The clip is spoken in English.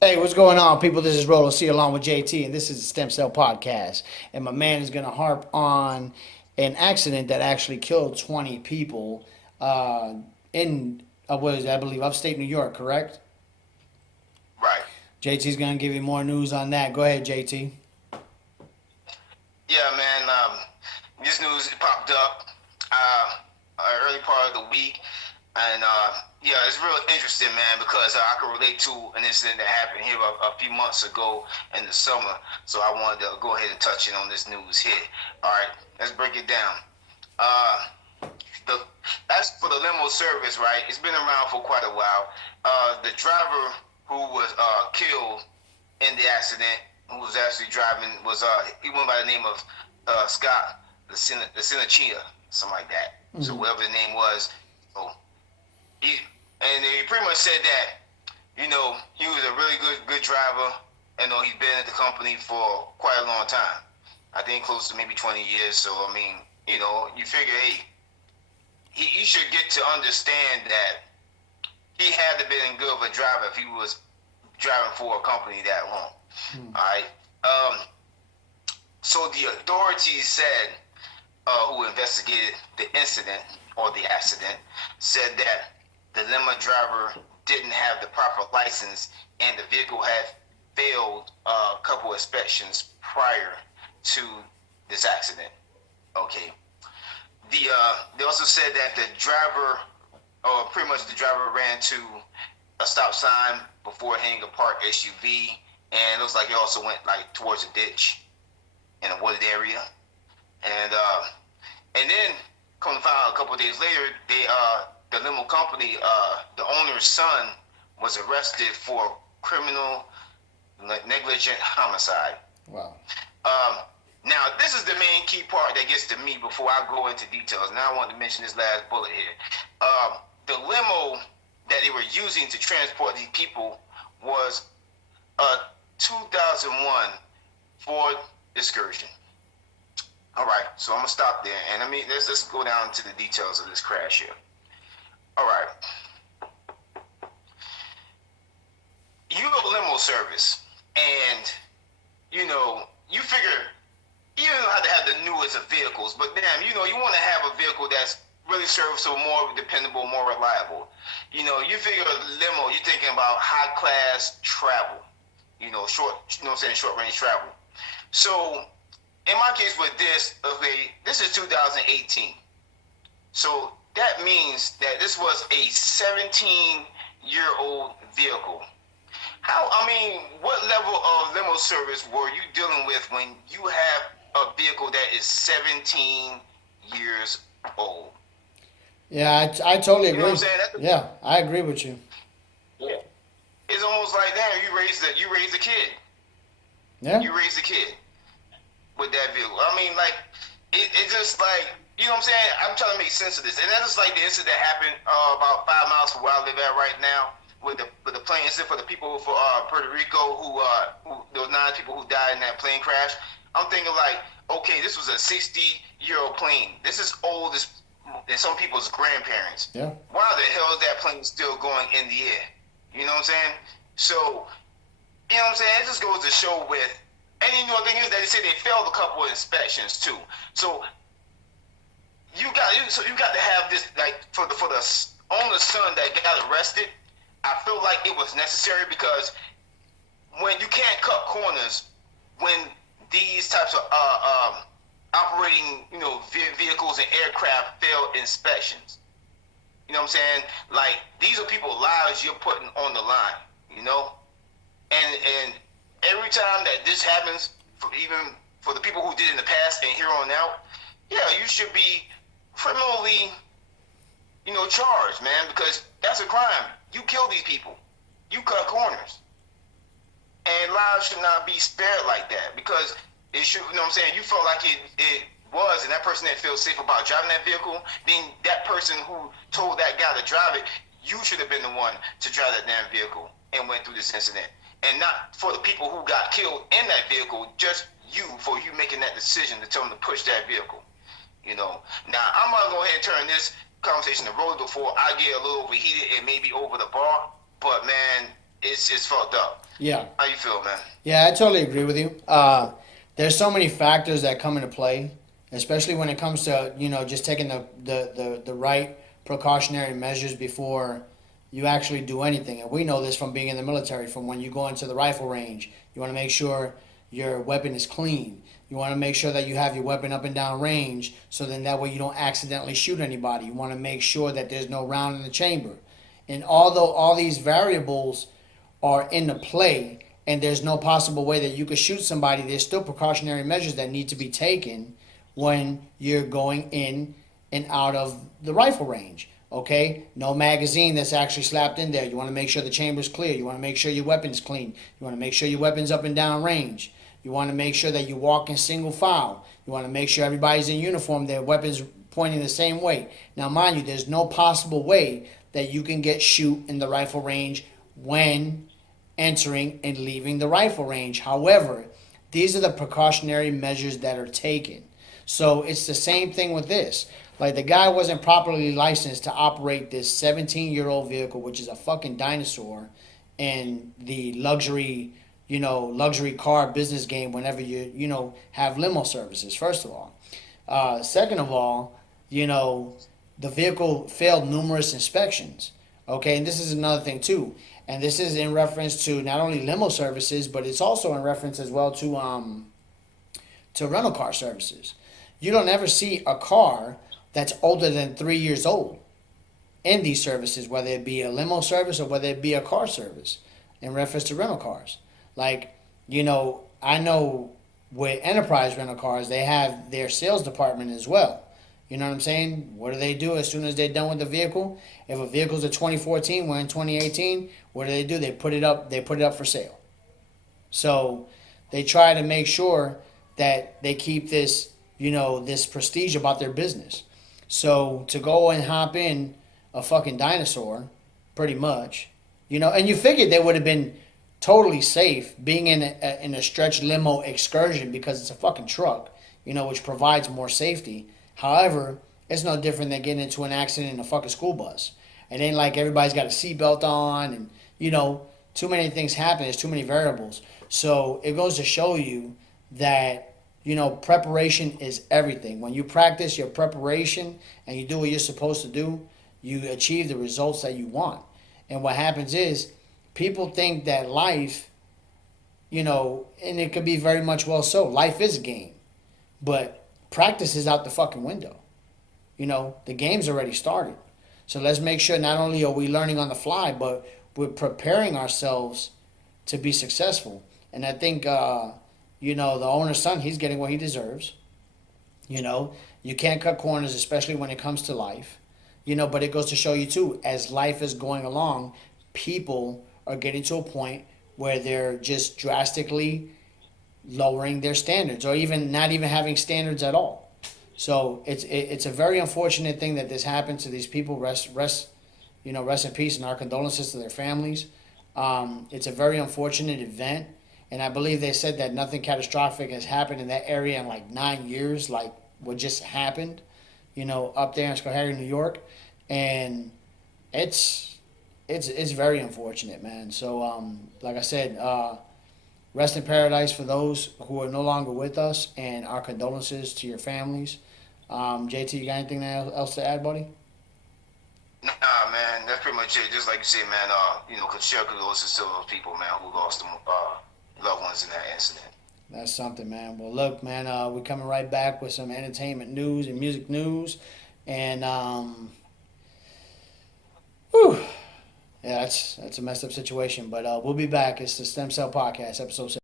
Hey, what's going on, people? This is Rolo C along with JT, and this is the Stem Cell Podcast. And my man is going to harp on an accident that actually killed 20 people in, what is it, I believe, upstate New York, correct? Right. JT's going to give you more news on that. Go ahead, JT. Yeah, man. This news popped up early part of the week, and yeah, it's real interesting, man, because I can relate to an incident that happened here a few months ago in the summer. So I wanted to go ahead and touch in on this news here. All right, let's break it down. Uh, the As for the limo service, right? It's been around for quite a while. The driver who was killed in the accident, who was actually driving, was he went by the name of Scott the Sinachia, something like that. So Mm-hmm. whatever the name was, so he and they pretty much said that he was a really good driver. And he's been at the company for quite a long time. I think close to maybe 20 years. So I mean, you figure, hey, he should get to understand that he had to been good of a driver if he was driving for a company that long. Mm-hmm. All right. So the authorities said, who investigated the incident or the accident, said that the limo driver didn't have the proper license and the vehicle had failed a couple inspections prior to this accident. Okay. They also said that the driver, or pretty much the driver, ran to a stop sign before hitting a parked SUV, and it looks like he also went like towards a ditch in a wooded area, and then come to find out a couple of days later, the limo company, the owner's son was arrested for criminal negligent homicide. Wow. Um, Now, this is the main key part that gets to me before I go into details. Now, I want to mention this last bullet here. The limo that they were using to transport these people was a 2001 Ford Excursion. All right, so I'm gonna stop there, and let's go down to the details of this crash here. All right, you go limo service, and you figure you don't have to have the newest of vehicles, but damn, you want to have a vehicle that's really serviceable, more dependable, more reliable. You figure a limo, you're thinking about high class travel, short, short range travel. So, in my case with this, okay, this is 2018. So that means that this was a 17-year-old vehicle. What level of limo service were you dealing with when you have a vehicle that is 17 years old? Yeah, I totally You know what I'm agree. saying? Yeah, I agree with you. Yeah. It's almost like, damn, you raised a kid. Yeah. You raised a kid with that vehicle. Like, it's just like, you know what I'm saying? I'm trying to make sense of this. And that's just like the incident that happened about 5 miles from where I live at right now with the plane incident for the people for Puerto Rico who those 9 people who died in that plane crash. I'm thinking like, okay, this was a 60-year-old plane. This is old as some people's grandparents. Yeah. Why the hell is that plane still going in the air? You know what I'm saying? So, you know what I'm saying? It just goes to show with, and the thing is that they say they failed a couple of inspections too. So you got to have this, like, for the owner's son that got arrested. I feel like it was necessary because when you can't cut corners, when these types of operating, vehicles and aircraft fail inspections. You know what I'm saying? Like, these are people's lives you're putting on the line, And every time that this happens, even for the people who did in the past and here on out, yeah, you should be criminally, charged, man, because that's a crime. You kill these people. You cut corners. And lives should not be spared like that because it should, you know what I'm saying? You felt like it was, and that person that feels safe about driving that vehicle, then that person who told that guy to drive it, you should have been the one to drive that damn vehicle and went through this incident. And not for the people who got killed in that vehicle, just for you making that decision to tell them to push that vehicle. Now, I'm going to go ahead and turn this conversation to roll before I get a little overheated and maybe over the bar. But, man, it's fucked up. Yeah. How you feel, man? Yeah, I totally agree with you. There's so many factors that come into play, especially when it comes to just taking the right precautionary measures before you actually do anything. And we know this from being in the military. From when you go into the rifle range, you want to make sure your weapon is clean. You want to make sure that you have your weapon up and down range, so then that way you don't accidentally shoot anybody. You want to make sure that there's no round in the chamber. And although all these variables are in the play and there's no possible way that you could shoot somebody, there's still precautionary measures that need to be taken when you're going in and out of the rifle range. Okay, no magazine that's actually slapped in there. You want to make sure the chamber's clear. You want to make sure your weapon's clean. You want to make sure your weapon's up and down range. You want to make sure that you walk in single file. You want to make sure everybody's in uniform, their weapons pointing the same way. Now, mind you, there's no possible way that you can get shoot in the rifle range when entering and leaving the rifle range. However, these are the precautionary measures that are taken. So it's the same thing with this. Like, the guy wasn't properly licensed to operate this 17-year-old vehicle, which is a fucking dinosaur, in the luxury car business game whenever you have limo services, first of all. Second of all, the vehicle failed numerous inspections. Okay, and this is another thing too. And this is in reference to not only limo services, but it's also in reference as well to rental car services. You don't ever see a car that's older than 3 years old in these services, whether it be a limo service or whether it be a car service, in reference to rental cars. Like, I know with Enterprise Rental Cars, they have their sales department as well. You know what I'm saying? What do as soon as they're done with the vehicle? If a vehicle's a 2014, we're in 2018, what do? They put it up for sale. So they try to make sure that they keep this, this prestige about their business. So to go and hop in a fucking dinosaur, pretty much, and you figured they would have been totally safe being in a stretch limo excursion because it's a fucking truck, which provides more safety. However, it's no different than getting into an accident in a fucking school bus. It ain't like everybody's got a seatbelt on and, too many things happen. There's too many variables. So it goes to show you that, preparation is everything. When you practice your preparation and you do what you're supposed to do, you achieve the results that you want. And what happens is people think that life, and it could be very much well so, life is a game. But practice is out the fucking window. The game's already started. So let's make sure not only are we learning on the fly, but we're preparing ourselves to be successful. And I think, the owner's son, he's getting what he deserves. You can't cut corners, especially when it comes to life. But it goes to show you too, as life is going along, people are getting to a point where they're just drastically lowering their standards, or even not even having standards at all. So it's a very unfortunate thing that this happened to these people. Rest in peace, and our condolences to their families. It's a very unfortunate event, and I believe they said that nothing catastrophic has happened in that area in like 9 years, like what just happened, up there in Schoharie, New York, and it's very unfortunate, man. So like I said, rest in paradise for those who are no longer with us, and our condolences to your families. JT, you got anything else to add, buddy? Nah, man, that's pretty much it. Just like you said, man, share condolences to those people, man, who lost them loved ones in that incident. That's something, man. Well, look, man, we're coming right back with some entertainment news and music news, and whew, yeah, that's a messed up situation, but we'll be back. It's the Stem Cell Podcast, episode 7.